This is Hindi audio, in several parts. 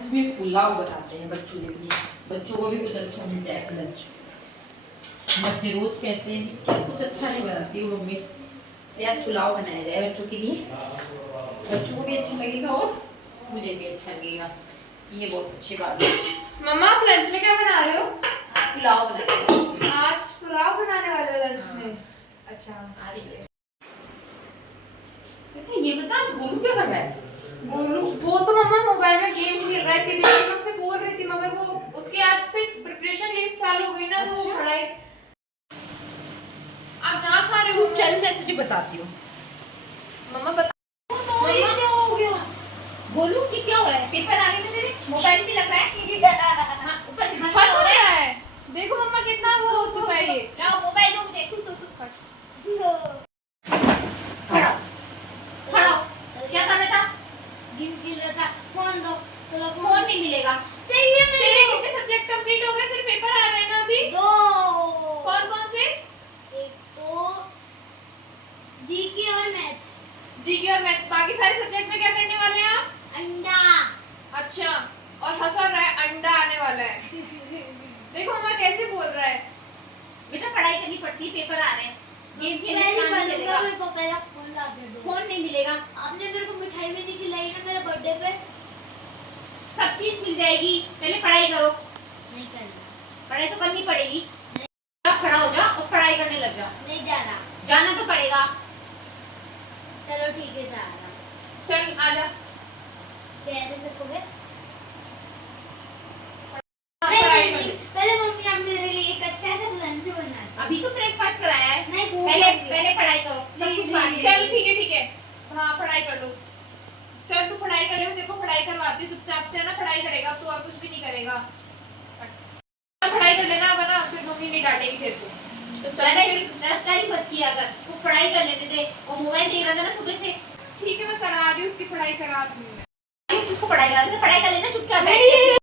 लंच में पुलाव बनाते हैं बच्चों के लिए, बच्चों को भी कुछ अच्छा मिल जाए लंच। बच्चे रोज कहते हैं कि क्या कुछ अच्छा नहीं बनाती हो मम्मी, इसलिए आज पुलाव बनाया जाए बच्चों के लिए। बच्चों को भी अच्छा लगेगा और मुझे भी अच्छा लगेगा, ये बहुत अच्छी बात है। मम्मा आप लंच में क्या बना रहे हो? पुलाव बना रहे हो। आज पुलाव बनाने वाले हो लंच में? अच्छा आ रही है। अच्छा ये बता गोलू क्या कर रहा है? गोलू वो तो मम्मा मोबाइल में गेम खेल रहा है, तेरी मैं उससे बोल रही थी मगर वो उसकी आज से प्रिपरेशन लिस्ट चालू हो गई ना, तो अच्छा। पढ़ाई। आप जहाँ खा रहे हो चल मैं तुझे बताती हूँ। मम्मा बता। मम्मा क्या हो गया? गोलू की क्या हो रहा है? पेपर आ गए थे तेरे, मोबाइल भी लग रहा है। हाँ, ऊपर से हंस फंस हो रहा है। रहा है, देखो मम्मा कितना वो हो चुका है ये। लाओ मोबाइल दो मुझे। खड़ा खड़ा क्या कर रहा था? गेम खेल रहा था। फोन दो। चलो फोन नहीं मिलेगा। चाहिए तेरे मेरे को। कितने सब्जेक्ट कंप्लीट हो गए, फिर पेपर आ रहे हैं ना अभी? दो। कौन कौन से? एक तो जीके और मैथ्स। जीके और मैथ्स, बाकी सारे सब्जेक्ट में क्या करने वाले हैं आप? अंडा। अच्छा, और हंस रहा है, अंडा आने वाला है। देखो मम्मा कैसे बोल रहा है। बेटा पढ़ाई करनी पड़ती है, पेपर आ रहे हैं, गेम खेलने पहले से काम नहीं बनूंगा, चलेगा। मेरे को पहला फोन ला दे दो। फोन नहीं मिलेगा। आपने मेरे को मिठाई भी नहीं खिलाई ना मेरे बर्थडे पे। सब चीज मिल जाएगी, पहले पढ़ाई करो। नहीं करना। पढ़ाई तो करनी पड़ेगी। आप खड़ा हो जा और पढ़ाई करने लग जा। नहीं जाना। जाना तो पड़ेगा। चलो ठीक है, जा रहा। चल आजा। कह रहे थे तुम्हें। पढ़ाई कर ले। पहले मम्मी आप मेरे लिए एक अच्छा सा लंच बना दो। अभी तो ब्रेकफास्ट कराया है। नहीं, भूख पहले लगी है। पहले पढ़ाई करो, सब कुछ बाद में। चल ठीक है ठीक है, हाँ पढ़ाई कर लो। चल तू पढ़ाई कर ले, मैं देखो पढ़ाई करवाती हूँ चुपचाप से, है ना? पढ़ाई करेगा तू और कुछ भी नहीं करेगा। पढ़ाई कर लेना वरना फिर मम्मी नहीं डांटेगी फिर तू। तो ज्यादा चल तरकारी मत किया कर, वो पढ़ाई कर लेने दे। और मोबाइल देख रहा था ना सुबह से। ठीक है, मैं करा रही हूँ उसकी पढ़ाई, कराती हूँ मैं। किसको पढ़ाई करा रही है? पढ़ाई कर लेना चुपचाप बैठ के।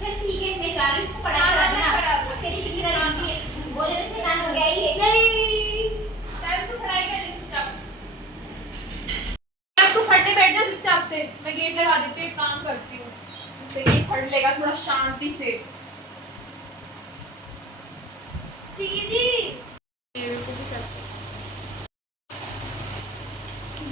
चल ठीक है, मैं जा रही हूँ, उसको पढ़ाई करा देना। तेरी जिम्मेदारी है, बोलने से काम हो गया ये। नहीं, चल तू पढ़ाई कर ले चुपचाप। अब तू पढ़ने बैठ जा चुपचाप से, मैं गेट लगा देती हूँ, एक काम करती हूँ, इससे ये पढ़ लेगा थोड़ा शांति से। दीदी। मेरे को भी करते।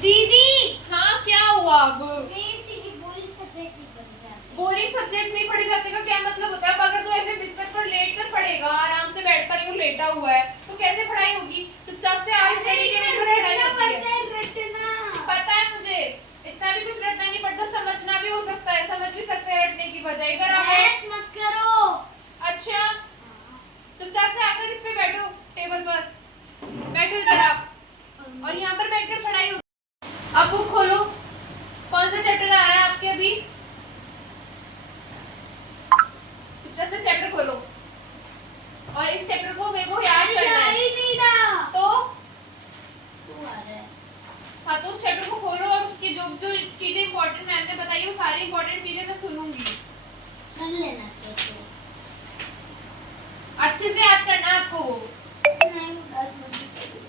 दीदी। हाँ क्या हुआ अब? इसी की बोरिंग सब्जेक्ट नहीं पढ़ जाती। बोरिंग सब्जेक्ट नहीं पढ़े जाते का क्या मतलब होता है? अब अगर तू ऐसे बिस्तर पर लेट कर पढ़ेगा, आराम से बेड पर यूं लेटा हुआ है, तो कैसे पढ़ाई होगी? चुपचाप से आज स्टडी टेबल पर पढ़ाई होती है। रटना। पता है मुझे, इतना भी कुछ रटना नहीं पड़ता, समझना भी हो सकता है, समझ भी सकते हैं रटने की बजाय। अगर आप बहस मत करो। अच्छा, चुपचाप से आकर इस पे बैठो, टेबल पर बैठो इधर आप, और यहाँ पर बैठकर पढ़ाई होगी। अब बुक खोलो, कौन सा चैप्टर आ रहा है आपके अभी? चुपचाप से चैप्टर खोलो, और इस चैप्टर को मेरे को याद करना है। नहीं रहा। तो तू आ रहा है। हाँ, तो उस चैप्टर को खोलो और उसकी जो जो चीजें इंपॉर्टेंट मैम ने बताई वो सारी इंपॉर्टेंट चीजें मैं सुनूंगी। सुन लेना तो। अच्छे से याद करना है आपको वो। नहीं, 10 मिनट पढ़ेगा।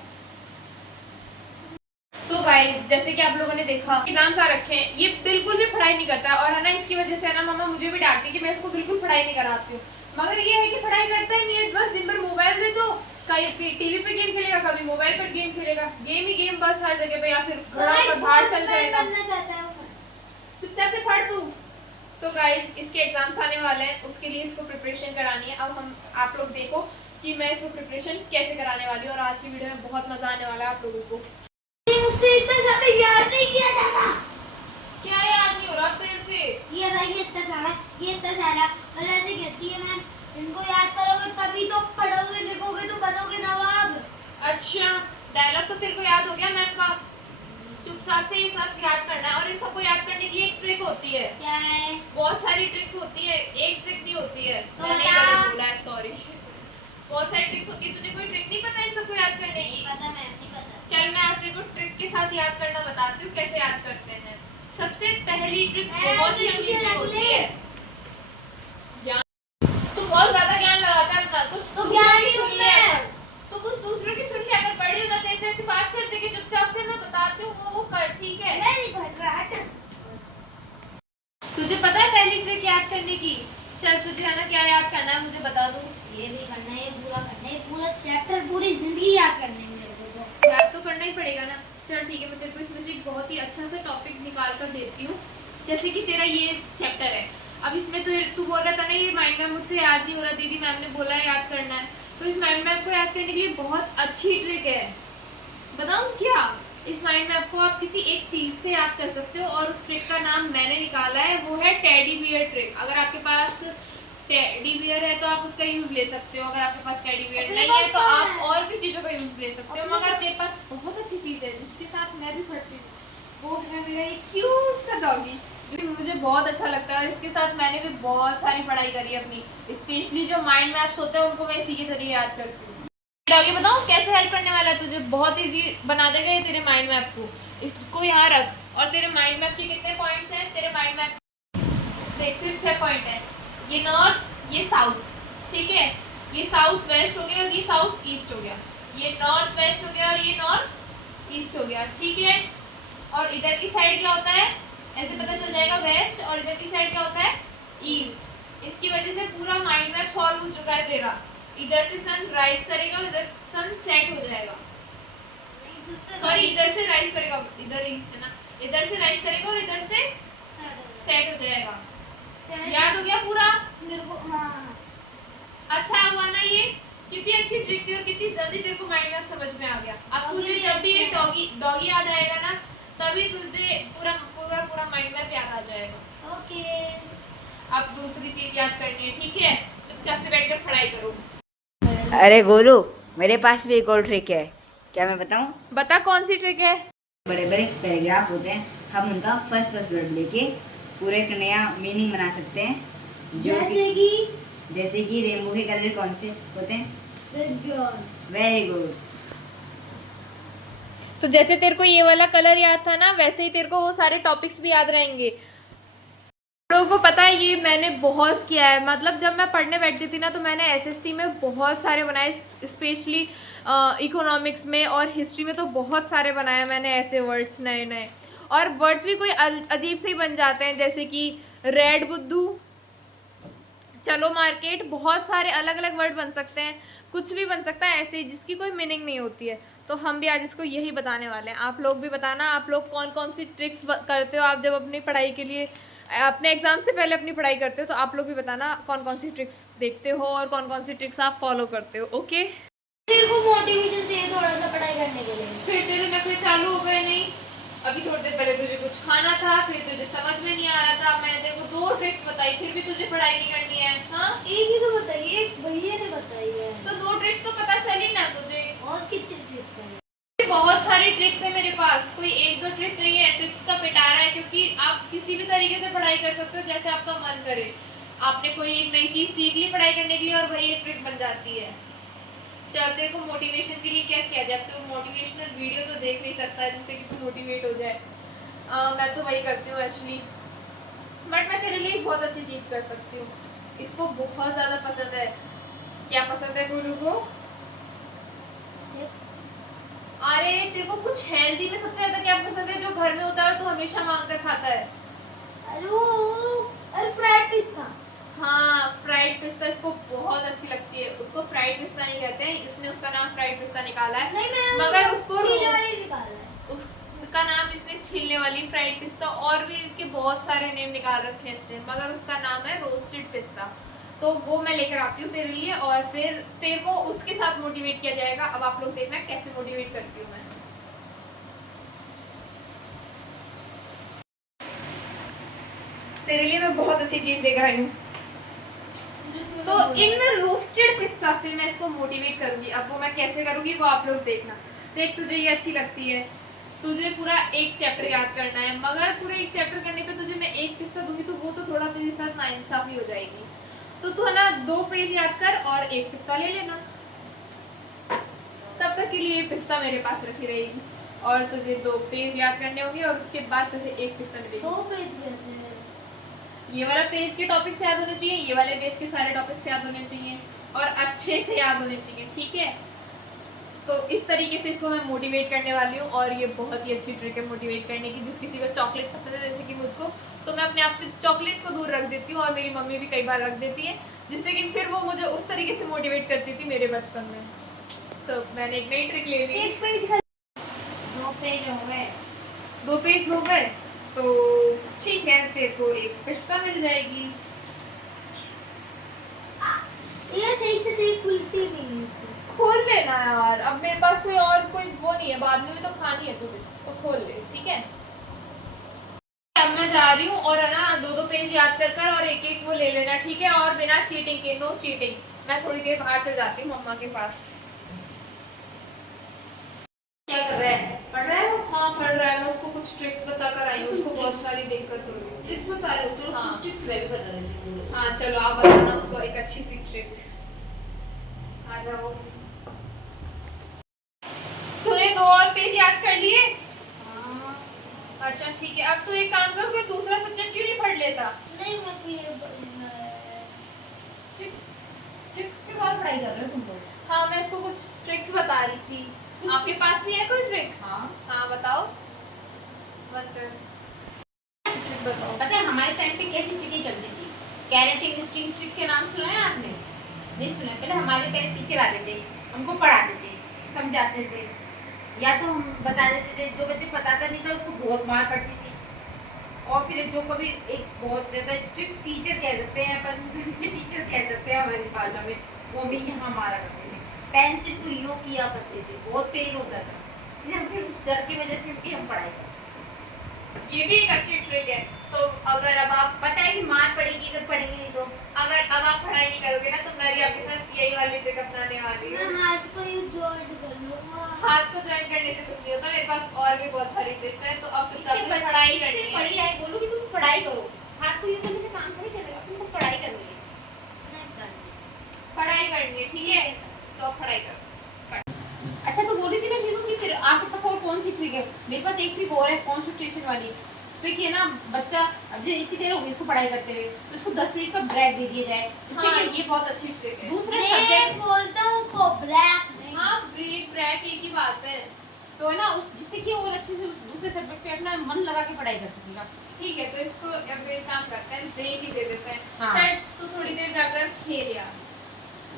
सो गाइस, जैसे कि आप लोगों ने देखा एग्जाम्स आ रखे हैं, ये बिल्कुल भी पढ़ाई नहीं करता और है ना, इसकी वजह से है ना मम्मा मुझे भी डांटती है कि मैं इसको बिल्कुल पढ़ाई नहीं कराती हूँ। मगर ये है कि पढ़ाई करता ही नहीं है, बस दिन भर मोबाइल दे दो, कहीं टीवी पे गेम खेलेगा, कभी मोबाइल पर गेम खेलेगा, गेम ही गेम बस हर जगह पे, या फिर घर पर बाहर चल जाएगा। करना चाहता है वो। चुपचाप से पढ़ तू। सो गाइस, इसके एग्जाम्स आने वाले हैं, उसके लिए इसको प्रिपरेशन करानी है। अब हम आप लोग देखो कि मैं इसको प्रिपरेशन कैसे कराने वाली हूँ, और आज की वीडियो में बहुत मजा आने वाला है आप लोगों को। मुझसे इतना ज्यादा याद नहीं किया जाता। क्या याद नहीं हो रहा तेरे से? ये देखिए इतना सारा, ये इतना सारा, और ऐसे कहती है मैम, इनको याद करोगे तभी तो पढ़ोगे लिखोगे तो बनोगे नवाब। अच्छा, डायलॉग तो तेरे को याद हो गया मैम का। चुपचाप से ये सब याद करना है, और इन सबको याद करने की एक ट्रिक होती है। क्या है? बहुत सारी ट्रिक्स होती है, एक ट्रिक नहीं होती है। तो मैंने बता। गलत बोला है, सॉरी। बहुत सारी ट्रिक्स होती है, तुझे कोई ट्रिक नहीं पता इन सबको याद करने की? पता मैम, नहीं पता। चल मैं ऐसे को ट्रिक के साथ याद करना बताती हूँ कैसे याद करते हैं। सबसे पहली ट्रिक बहुत ही अमेजिंग होती है। ज्ञान, तू बहुत ज्यादा ज्ञान लगाता है अपना, कुछ तो दूसरों ज्ञान की ही सुन हूँ लिया मैं। कर। तो कुछ दूसरों की सुन लिया कर, बड़ी हो ना, तेरे से ऐसी बात करते कि चुपचाप से मैं बताती हूँ वो कर, ठीक है? मैं नहीं पढ़ रहा। तुझे तुझे पता है पहली ट्रिक याद करने की? चल तुझे है ना क्या याद करना है मुझे बता दो। ये भी करना है, ये पूरा करना है, पूरा चैप्टर पूरी जिंदगी याद करनी है मेरे को तो। याद तो करना ही पड़ेगा ना। चल ठीक है, मैं तेरे को इसमें से एक बहुत ही अच्छा सा टॉपिक निकाल कर देती हूँ। जैसे कि तेरा ये चैप्टर है, अब इसमें तो तू बोल रहा था ना ये माइंड मैप मुझसे याद नहीं हो रहा, दीदी मैम ने बोला है याद करना है। तो इस माइंड मैप को याद करने के लिए बहुत अच्छी ट्रिक है। बताऊँ क्या? इस माइंड मैप को आप किसी एक चीज से याद कर सकते हो और उस ट्रिक का नाम मैंने निकाला है, वो है टेडी बियर ट्रिक। अगर आपके पास टेडी बियर है तो आप उसका यूज ले सकते हो, अगर आपके पास टेडी बियर नहीं है तो आप और भी चीजों का यूज ले सकते हो। मगर मेरे पास बहुत अच्छी चीज है जिसके साथ मैं भी पढ़ती हूँ, वो है मेरा एक क्यूट सा डॉगी जो मुझे बहुत अच्छा लगता है और इसके साथ मैंने भी बहुत सारी पढ़ाई करी है अपनी। स्पेशली जो माइंड मैप्स होते हैं उनको मैं इसी के जरिए याद करती हूँ। डॉगी बताऊँ कैसे हेल्प करने वाला है तुझे? बहुत इजी बना देगा ये तेरे माइंड मैप को। इसको यहाँ रख और तेरे माइंड मैप के कितने पॉइंट्स हैं तेरे माइंड मैप? देख सिर्फ 6 पॉइंट है। ये नॉर्थ, ये साउथ, ठीक है, ये साउथ वेस्ट हो गया और ये साउथ ईस्ट हो गया, ये नॉर्थ वेस्ट हो गया और ये नॉर्थ ईस्ट हो गया, ठीक है। और इधर की साइड क्या होता है? ऐसे पता चल जाएगा वेस्ट, और इधर की साइड क्या होता है? ईस्ट। इसकी वजह से पूरा माइंड मैप सॉल्व हो चुका है तेरा। इधर से सन राइज करेगा, इधर सन सेट हो जाएगा। सॉरी, इधर से राइज करेगा, इधर ईस्ट है ना, इधर से राइज करेगा और इधर से सेट हो जाएगा। याद हो गया पूरा मेरे को? हाँ। अच्छा हुआ ना ये? कितनी अच्छी ट्रिक थी और कितनी जल्दी तेरे को माइंड मैप समझ में आ गया। अब तुझे जब भी ये डॉगी याद आएगा ना तभी तुझे पूरा पूरा पूरा माइंड मैप याद आ जाएगा। ओके। अब दूसरी चीज याद करनी है, ठीक है? चुपचाप से बैठकर पढ़ाई करो। अरे गोलू, मेरे पास भी एक और ट्रिक है, क्या मैं बताऊं? बता कौन सी ट्रिक है? बड़े बड़े पैराग्राफ होते हैं, हम उनका फर्स्ट वर्ड लेके पूरे एक नया मीनिंग बना सकते हैं। जैसे कि रेनबो के कलर कौन से होते हैं? Very good. तो जैसे तेरे को ये वाला कलर याद था ना, वैसे ही तेरे को वो सारे टॉपिक्स भी याद रहेंगे। लोगों को पता है ये मैंने बहुत किया है, मतलब जब मैं पढ़ने बैठती थी ना तो मैंने एसएसटी में बहुत सारे बनाए, स्पेशली इकोनॉमिक्स में और हिस्ट्री में तो बहुत सारे बनाए मैंने ऐसे वर्ड्स नए नए। और वर्ड्स भी कोई अजीब से ही बन जाते हैं, जैसे कि रेड बुद्धू, चलो मार्केट, बहुत सारे अलग अलग वर्ड बन सकते हैं, कुछ भी बन सकता है ऐसे जिसकी कोई मीनिंग नहीं होती है। तो हम भी आज इसको यही बताने वाले हैं। आप लोग भी बताना आप लोग कौन कौन सी ट्रिक्स करते हो। आप जब अपनी पढ़ाई के लिए अपने एग्ज़ाम से पहले अपनी पढ़ाई करते हो तो आप लोग भी बताना कौन कौन सी ट्रिक्स देखते हो और कौन कौन सी ट्रिक्स आप फॉलो करते हो। ओके, मेरे को मोटिवेशन चाहिए थोड़ा सा पढ़ाई करने के लिए। फिर तेरे नखरे चालू हो गए नहीं? अभी थोड़ी देर पहले तुझे कुछ खाना था, फिर तुझे समझ में नहीं आ रहा था, मैंने तेरे को 2 ट्रिक्स बताई, फिर भी तुझे पढ़ाई नहीं करनी है? हाँ, एक ही तो बताइए, एक भैया ने बताई है। तो 2 ट्रिक्स तो पता चली ना तुझे। और कितनी ट्रिक्स है? बहुत सारी ट्रिक्स है मेरे पास, कोई 1-2 ट्रिक नहीं है। ट्रिक्स का पिटारा है, क्योंकि आप किसी भी तरीके से पढ़ाई कर सकते हो जैसे आपका मन करे। आपने कोई एक नई चीज़ सीख ली पढ़ाई करने के लिए और वही एक ट्रिक बन जाती है। चल तेरे को मोटिवेशन के लिए क्या किया जाए? तो मोटिवेशनल वीडियो तो देख नहीं सकता है जिससे कि तू मोटिवेट हो जाए। मैं तो वही करती हूँ एक्चुअली, बट मैं तेरे लिए एक बहुत अच्छी चीज़ कर सकती हूँ। इसको बहुत ज़्यादा पसंद है। क्या पसंद है गुरु को? अरे तेरे को कुछ हेल्दी में सबसे ज्यादा क्या पसंद है जो घर में होता है और तू हमेशा मांग कर खाता है? अरे फ्राइड पिस्ता। हाँ, फ्राइड पिस्ता इसको बहुत अच्छी लगती है। उसको फ्राइड पिस्ता नहीं कहते हैं, इसने उसका नाम फ्राइड पिस्ता निकाला है। नहीं, मगर उसको छीलने वाली निकाला है। उसका नाम इसने छीलने वाली फ्राइड पिस्ता, और भी इसके बहुत सारे नेम निकाल रखे हैं इसने, मगर उसका नाम है रोस्टेड पिस्ता। तो वो मैं लेकर आती हूँ तेरे लिए और फिर तेरे को उसके साथ मोटिवेट किया जाएगा। अब आप लोग देखना कैसे मोटिवेट करती हूँ मैं। तेरे लिए मैं बहुत अच्छी चीज लेकर आई हूँ। तो इन रोस्टेड पिस्ता से मैं इसको मोटिवेट करूंगी। अब वो मैं कैसे करूंगी वो आप लोग देखना। देख, तुझे ये अच्छी लगती है, तुझे पूरा एक चैप्टर याद करना है, मगर पूरे एक चैप्टर करने पे तुझे मैं एक पिस्ता दूंगी तो वो तो थोड़ा तेरे साथ नाइंसाफी हो जाएगी। तो तू है ना 2 पेज याद कर और एक पिस्ता ले लेना। तब तक के लिए ये पिस्ता मेरे पास रखी रहेगी और तुझे 2 पेज याद करने होंगे और उसके बाद तुझे एक पिस्ता मिलेगी। 2 पेज कैसे? ये वाला पेज के टॉपिक से याद होने चाहिए, ये वाले पेज के सारे टॉपिक से याद होने चाहिए और अच्छे से याद होने चाहिए, ठीक है? तो इस तरीके से इसको मैं मोटिवेट करने वाली हूँ। और ये बहुत ही अच्छी ट्रिक है मोटिवेट करने की। जिस किसी को चॉकलेट पसंद है जैसे कि मुझको, तो मैं अपने आप से चॉकलेट्स को दूर रख देती हूँ और मेरी मम्मी भी कई बार रख देती है, जिससे कि फिर वो मुझे उस तरीके से मोटिवेट करती थी मेरे बचपन में। तो मैंने एक नई ट्रिक ले ली। एक पेज 2 पेज हो गए। 2 पेज हो गए तो ठीक है, तेरे को एक पिस्ता मिल जाएगी। ये सही से देख खुलती नहीं है। खोल लेना यार, अब मेरे पास कोई वो नहीं है, बाद में भी तो खानी है तुझे, तो खोल ले, ठीक है। अब मैं जा रही हूँ और है ना 2-2 पेज याद कर और एक वो ले लेना, ठीक है। और बिना चीटिंग के, नो चीटिंग। मैं थोड़ी देर बाहर चल जाती हूँ मम्मा के पास। क्या कर रहा है? पढ़ रहा है वो? हाँ पढ़ रहा है, मैं उसको कुछ ट्रिक्स बता कर आई हूँ, उसको बहुत सारी दिक्कत हो रही है। ट्रिक्स बता रहे हो? चलो हाँ। कुछ टिप्स मैं भी बता देती हूँ। हाँ चलो आप बताना उसको एक अच्छी सी ट्रिक। आ जाओ। तूने 2 और पेज याद कर लिए? हाँ। अच्छा ठीक है, अब तू एक काम कर, फिर दूसरा सब्जेक्ट क्यों नहीं पढ़ लेता? नहीं मैं ये ट्रिक्स के द्वारा पढ़ाई कर रहे हो तुम लोग? हाँ मैं इसको कुछ ट्रिक्स बता रही थी। आपके पास भी है कोई ट्रिक? हाँ। हाँ बताओ। ट्रिक बताओ। पता है हमारे टाइम पे कैसी ट्रिकें चलती थी? कैरेटिंग स्ट्रिंग ट्रिक के नाम सुना है आपने? नहीं सुना? पहले हमारे पहले टीचर आते थे, हमको पढ़ाते थे, समझाते थे, या तो हम बता देते थे। जो बच्चे बताता नहीं था उसको बहुत मार पड़ती थी। और फिर जो कभी एक बहुत ज़्यादा स्ट्रिक्ट टीचर कह सकते हैं, अपन टीचर कह सकते हैं हमारी भाषा में, वो भी यहाँ मारा करते थे। पेंसिल को यूँ किया करते थे, बहुत पेन होता था, इसलिए हम फिर उस डर की वजह से भी हम पढ़ाई करते। ये भी एक अच्छी ट्रिक है। तो अगर अब आप पता है कि मार पड़ेगी अगर पढ़ेंगे नहीं तो। अगर अब आप पढ़ाई नहीं करोगे ना, तो मैं भी आपके साथ यही वाली ट्रिक अपनाने वाली मैं हूँ। हाथ को यूं जॉइंट कर लूंगा। हाथ को ज्वाइन करने से कुछ नहीं होता, मेरे पास और भी बहुत सारी ट्रिक्स हैं। तो अब इससे तुम पढ़ाई करनी इससे है। पढ़ी आए, बोलो कि तुम पढ़ाई करो। हाथ को यूँ करने से काम थोड़ी चलेगा, तुमको पढ़ाई करनी है। नहीं करनी। पढ़ाई करनी है, ठीक है। तो अब पढ़ाई करो। अच्छा तो बोल रही थी ना शीनू कि फिर आपके पास और कौन सी ट्रिक है? मेरे पास एक ट्रिक और है, कंसंट्रेशन वाली। इसमें कि है ना बच्चा अब जो इतनी देर हो गई इसको पढ़ाई करते हुए, तो इसको 10 मिनट का ब्रेक दे दिया जाए, इससे हाँ, कि ये बहुत अच्छी ट्रिक है। दूसरे ब्रेक सब्जेक्ट बोलते हैं उसको, ब्रेक नहीं। हाँ ब्रेक एक ही बात है। तो है ना उस जिससे कि और अच्छे से दूसरे सब्जेक्ट पे अपना मन लगा के पढ़ाई कर सकेगा। ठीक है, तो इसको अब एक काम करते हैं, ब्रेक ही दे देते हैं। हाँ। चल तू थोड़ी देर जाकर खेल यार।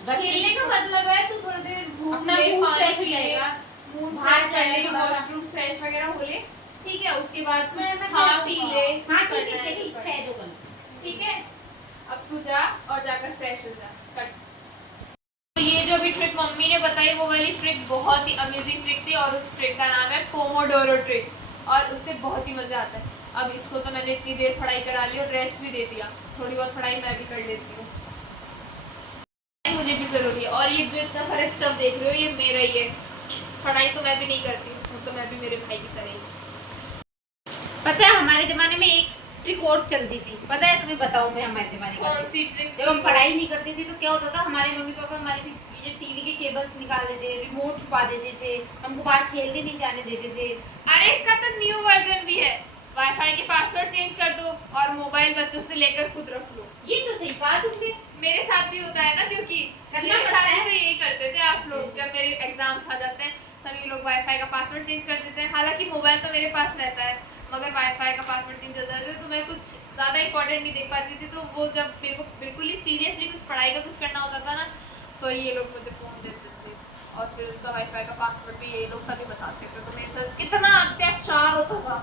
10 खेलने मिनट का मतलब है तू थोड़ी देर घूम अपना ले, मूड पानी फ्रेश हो पी ले, जाएगा, मूड बाहर फ्रेश कर चल ले, ले थोड़ा सा। वॉशरूम फ्रेश वगैरह हो ले, ठीक है। उसके बाद मैं कुछ खेलूंगा। खा पी ले, हाँ कुछ ठीक करना है, तेरी तो इच्छा कर। है जो करना। ठीक है, अब तू जा और जाकर फ्रेश हो जा। कट। तो ये जो भी ट्रिक मम्मी ने बताई वो वाली ट्रिक बहुत ही अमेजिंग ट्रिक थी, और उस ट्रिक का नाम है पोमोडोरो ट्रिक, और उससे बहुत ही मज़ा आता है। अब इसको तो मैंने इतनी देर पढ़ाई करा ली और रेस्ट भी दे दिया, थोड़ी बहुत पढ़ाई मैं भी कर लेती हूँ, मुझे भी ज़रूरी है। और ये जो इतना सारे स्टफ देख रहे हो ये मेरा ही है, पढ़ाई तो मैं भी नहीं करती हूँ, तो मैं भी मेरे भाई की तरह ही। पता है हमारे जमाने में एक ट्रिक और चलती थी, पता है तुम्हें? बताऊं मैं हमारे जमाने कौन का। सी ट्रिक? जब हम पढ़ाई नहीं करते थे तो क्या होता था, हमारे मम्मी पापा हमारे ये टीवी के केबल्स निकाल देते, रिमोट छुपा देते थे, हमको बाहर खेलने नहीं जाने देते थे। अरे इसका तो न्यू वर्जन भी है, वाईफाई के पासवर्ड चेंज कर दो और मोबाइल बच्चों से लेकर खुद रख लो। ये तो सही कहा तुमने। मेरे साथ भी होता है ना, क्योंकि करना मेरे पड़ता साथ है। भी यही करते थे आप लोग। जब मेरे एग्जाम्स आ जाते हैं तब ये लोग वाईफाई का पासवर्ड चेंज कर देते हैं। हालांकि मोबाइल तो मेरे पास रहता है, मगर वाईफाई का पासवर्ड चेंज हो जाता है, तो मैं कुछ ज़्यादा इंपॉर्टेंट नहीं देख पाती थी। तो वो जब मेरे को बिल्कुल ही सीरियसली कुछ पढ़ाई का कुछ करना होता था ना, तो ये लोग मुझे फ़ोन देते थे, और फिर उसका वाईफाई का पासवर्ड भी ये लोग तभी बताते थे। तो मेरे साथ कितना अत्याचार होता था,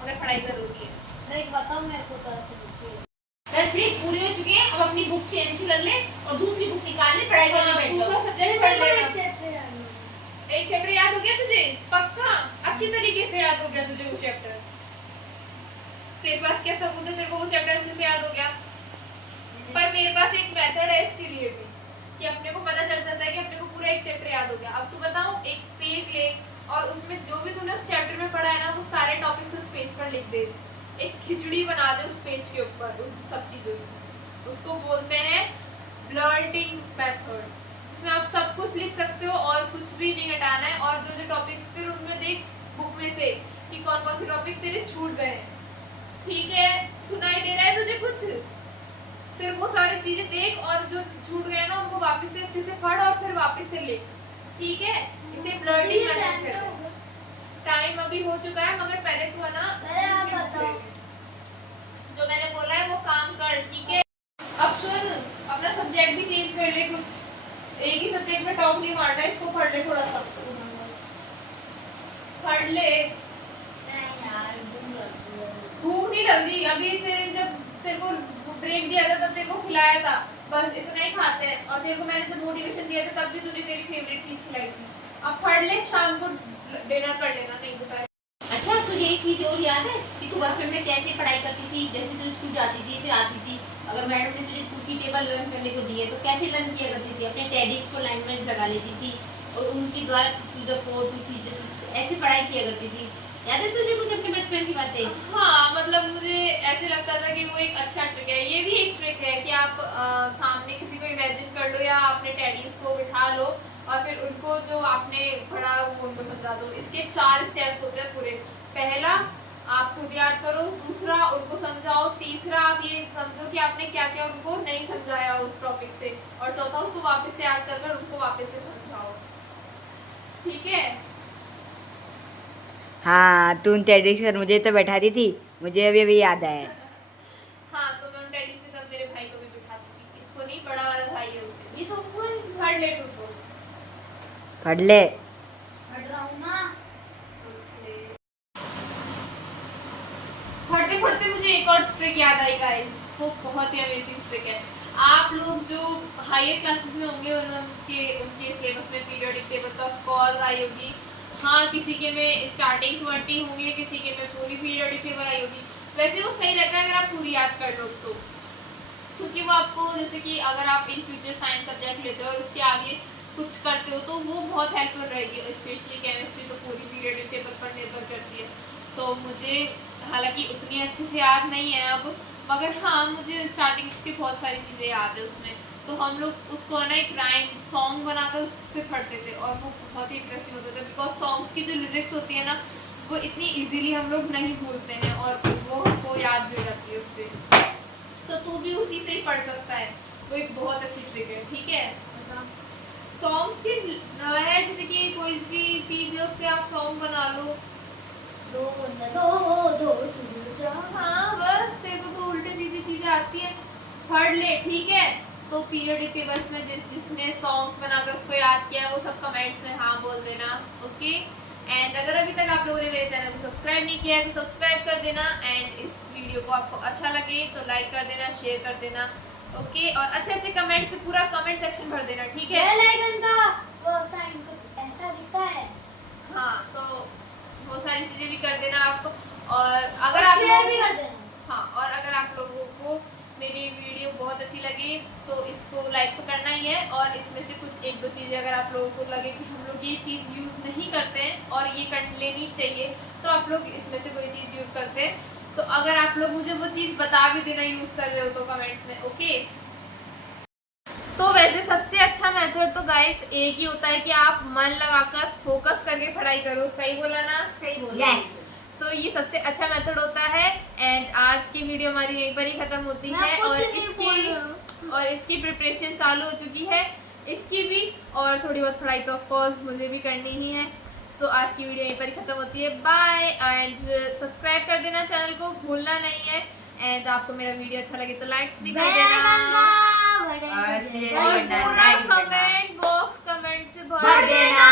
मगर पढ़ाई ज़रूरी है। ब्रेक बताओ मेरे को, तो ऐसे पूछिए। 10 मिनट पूरे हो चुके हैं, अब अपनी बुक चेंज कर ले और दूसरी बुक निकाल ले, पढ़ाई करने बैठ दूसरा जाओ। सब्जेक्ट पढ़ लेना। चैप्टर याद नहीं। एक चैप्टर याद हो गया तुझे? पक्का अच्छी तरीके से याद हो गया तुझे वो चैप्टर? तेरे पास क्या सबूत है तेरे को वो चैप्टर अच्छे से याद हो गया? पर मेरे पास एक मेथड है इसके लिए भी, कि अपने को पता चल जाता है कि अपने को पूरा एक चैप्टर याद हो गया। अब तू बताओ, एक पेज ले और उसमें जो भी तूने उस चैप्टर में पढ़ा है ना, वो सारे टॉपिक्स उस पेज पर लिख दे। एक खिचड़ी बना दे उस पेज के ऊपर उन सब चीज़ों की। उसको बोलते हैं ब्लर्टिंग मेथड, जिसमें आप सब कुछ लिख सकते हो और कुछ भी नहीं हटाना है। और जो जो टॉपिक्स फिर उनमें देख बुक में से कि कौन कौन से टॉपिक तेरे छूट गए हैं, ठीक है? सुनाई दे रहा है तुझे कुछ? फिर वो सारी चीजें देख और जो छूट गए ना उनको वापस से अच्छे से पढ़ और फिर वापस से लिख। ठीक है, इसे फ्लर्टिंग मैथड कहते हैं। टाइम अभी हो चुका है, मगर पहले तू है ना पहले आप बताओ। जो मैंने बोला है वो काम कर, ठीक है। अब सुन, अपना सब्जेक्ट भी चेंज कर ले कुछ, एक ही सब्जेक्ट में टॉप नहीं मारना, इसको पढ़ ले थोड़ा सा, पढ़ ले। नहीं यार, भूख नहीं लग रही अभी, जब तेरे को ब्रेक दिया था तब तेरे को खिलाया था, बस इतना ही खाते हैं। और तेरे को मैंने जब मोटिवेशन दिया था तब भी तुझे मेरी फेवरेट चीज खिलाई थी। अब पढ़ ले, शाम को डिनर कर लेना, नहीं बुखार। अच्छा तुझे एक चीज और याद है कि तू बचपन में कैसे पढ़ाई करती थी? जैसे तू स्कूल जाती थी फिर आती थी, अगर मैडम ने तुझे स्कूल की टेबल लर्न करने को दी है तो कैसे लर्न किया करती थी? अपने टेडीज को लाइन वाइज लगा लेती थी और उनके द्वारा टू द फोर टू थी जैसे ऐसे पढ़ाई किया करती थी। याद है तुझे कुछ अपने बचपन की बातें? हाँ, मतलब मुझे ऐसे लगता था कि वो एक अच्छा ट्रिक है। ये भी एक ट्रिक है कि आप सामने किसी को इमेजिन कर लो या अपने टेडीज को बिठा लो और फिर उनको जो आपने पढ़ा वो उनको समझा दो। इसके 4 स्टेप्स होते हैं पूरे। पहला, आप खुद याद करो। दूसरा, उनको समझाओ। तीसरा, आप ये समझो कि आपने क्या क्या उनको नहीं समझाया उस टॉपिक से। और चौथा, उसको वापस से याद कर उनको वापस से समझाओ, ठीक है। हाँ, तू उन टेडी के साथ मुझे तो बैठाती थी, मुझे अभी अभी याद आया। हाँ, तो मैं उन टेडीज के साथ मेरे भाई को भी बिठाती थी। इसको नहीं, बड़ा वाला भाई है उसे। ये तो पढ़ ले तुमको, पढ़ ले। पढ़ रहा हूँ ना। पढ़ते पढ़ते मुझे एक और ट्रिक याद आई गाइस, वो बहुत ही अमेजिंग ट्रिक है। आप लोग जो हायर क्लासेस में होंगे उनके सिलेबस में पीरियोडिक टेबल तो ऑफ कोर्स आई होगी। हाँ, किसी के में स्टार्टिंग 20 होंगे, किसी के में पूरी पीरियोडिक टेबल आई होगी। वैसे वो सही रहता है अगर आप पूरी याद कर लो तो, क्योंकि वो आपको जैसे कि अगर आप इन फ्यूचर साइंस सब्जेक्ट लेते हो और उसके आगे कुछ करते हो तो वो बहुत हेल्पफुल रहेगी। स्पेशली केमिस्ट्री तो पूरी पीरियोडिक टेबल पर निर्भर करती है। तो मुझे हालांकि उतनी अच्छे से याद नहीं है अब, मगर हाँ मुझे स्टार्टिंग की बहुत सारी चीज़ें याद है उसमें। तो हम लोग उसको ना एक राइम सॉन्ग बनाकर उससे पढ़ते थे और वो बहुत ही इंटरेस्टिंग होता था, बिकॉज सॉन्ग्स की जो लिरिक्स होती है ना वो इतनी इजीली हम लोग नहीं भूलते हैं और वो हमको याद भी हो जाती है उससे। तो तू भी उसी से ही पढ़ सकता है, वो एक बहुत अच्छी ट्रिक है, ठीक है। सॉन्ग्स की है जैसे कि कोई भी चीज़ है उससे आप सॉन्ग बना लो। दो दो दो दो हाँ, बस तेरे को तो उल्टे सीधी चीजें आती है, पढ़ ले, ठीक है। तो पीरियोडिक टेबल्स में जिसने सॉन्ग्स बनाकर उसको याद किया वो सब कमेंट्स में हाँ बोल देना, ओके। एंड अगर अभी तक आप लोगों ने मेरे चैनल को सब्सक्राइब नहीं किया है तो सब्सक्राइब कर देना। एंड इस वीडियो को आपको अच्छा लगे तो लाइक कर देना, शेयर कर देना, ओके। और अच्छे अच्छे कमेंट से पूरा कमेंट सेक्शन भर देना, ठीक है। बेल आइकन का वो साइन कुछ ऐसा दिखता है। हाँ, तो वो सारी चीजें भी कर देना आप। और अगर आप शेयर भी कर देना। हाँ, और अगर आप लोगों को मेरी वीडियो बहुत अच्छी लगे तो इसको लाइक तो करना ही है। और इसमें से कुछ एक दो चीज़ें अगर आप लोगों को लगे कि हम लोग ये चीज़ यूज़ नहीं करते हैं और ये कर लेनी चाहिए तो आप लोग इसमें से कोई चीज़ यूज़ करते हैं तो अगर आप लोग मुझे वो चीज़ बता भी देना यूज़ कर रहे हो तो कमेंट्स में, ओके। तो वैसे सबसे अच्छा मेथड तो गाइस एक ही होता है कि आप मन लगाकर फोकस करके पढ़ाई करो। सही बोला ना? सही बोला। Yes. तो ये सबसे अच्छा मेथड होता है। एंड आज की वीडियो हमारी यहीं पर ही खत्म होती है और इसकी प्रिपरेशन चालू हो चुकी है, इसकी भी। और थोड़ी बहुत पढ़ाई तो ऑफ कोर्स मुझे भी करनी ही है। सो आज की वीडियो यहीं पर ही खत्म होती है। बाय। एंड सब्सक्राइब कर देना, चैनल को भूलना नहीं है। एंड आपको मेरा वीडियो अच्छा लगे तो लाइक्स भी कर देना और शेयर और करना, पूरा like करना। कमेंट बॉक्स कमेंट से भर भर देना।